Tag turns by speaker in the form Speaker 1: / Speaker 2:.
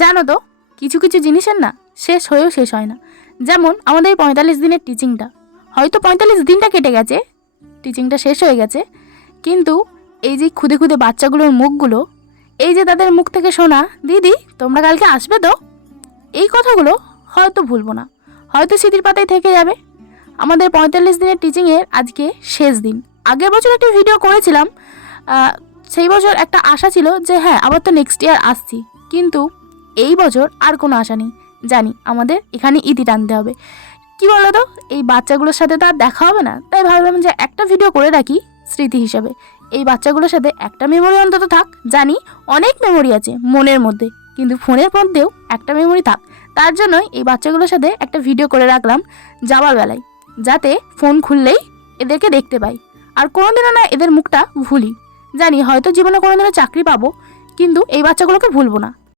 Speaker 1: জানো তো, কিছু কিছু জিনিসের না শেষ হয়েও শেষ হয় না। যেমন আমাদের এই পঁয়তাল্লিশ দিনের টিচিংটা হয়তো পঁয়তাল্লিশ দিনটা কেটে গেছে টিচিংটা শেষ হয়ে গেছে, কিন্তু এই যে খুদে খুদে বাচ্চাগুলোর মুখগুলো, এই যে তাদের মুখ থেকে শোনা, দিদি, তোমরা কালকে আসবে তো? এই কথাগুলো হয়তো ভুলবো না। হয়তো স্মৃতির পাতায় থেকে যাবে। আমাদের পঁয়তাল্লিশ দিনের টিচিংয়ের আজকে শেষ দিন। আগের বছর একটা ভিডিও করেছিলাম সেই বছর একটা আশা ছিল যে হ্যাঁ আবার তো নেক্সট ইয়ার আসছি। কিন্তু এই বছর আর কোনো আশা নেই। জানি আমাদের এখানে ইতি টানতে হবে। কি বলো তো এই বাচ্চাগুলোর সাথে তো আর দেখা হবে না। তাই ভাবলাম যে একটা ভিডিও করে রাখি স্মৃতি হিসাবে। এই বাচ্চাগুলোর সাথে একটা মেমোরি অন্তত থাক। জানি অনেক মেমোরি আছে মনের মধ্যে। কিন্তু ফোনের মধ্যেও একটা মেমোরি থাক। তার জন্যই এই বাচ্চাগুলোর সাথে একটা ভিডিও করে রাখলাম যাওয়ার বেলায়। যাতে ফোন খুললেই এদেরকে দেখতে পাই। আর কোনোদিনও না এদের মুখটা ভুলি। জানি হয়তো জীবনে কোনোদিনও চাকরি পাবো, কিন্তু এই বাচ্চাগুলোকে ভুলবো না।